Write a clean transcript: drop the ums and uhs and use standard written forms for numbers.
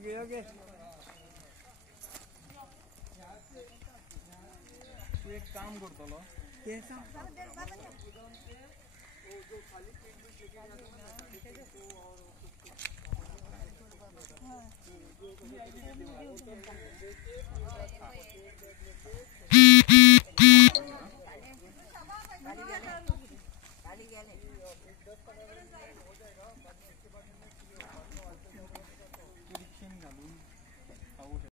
okay okay तू एक काम करतो लो कैसा जो खाली पेट में लेके जाता है ना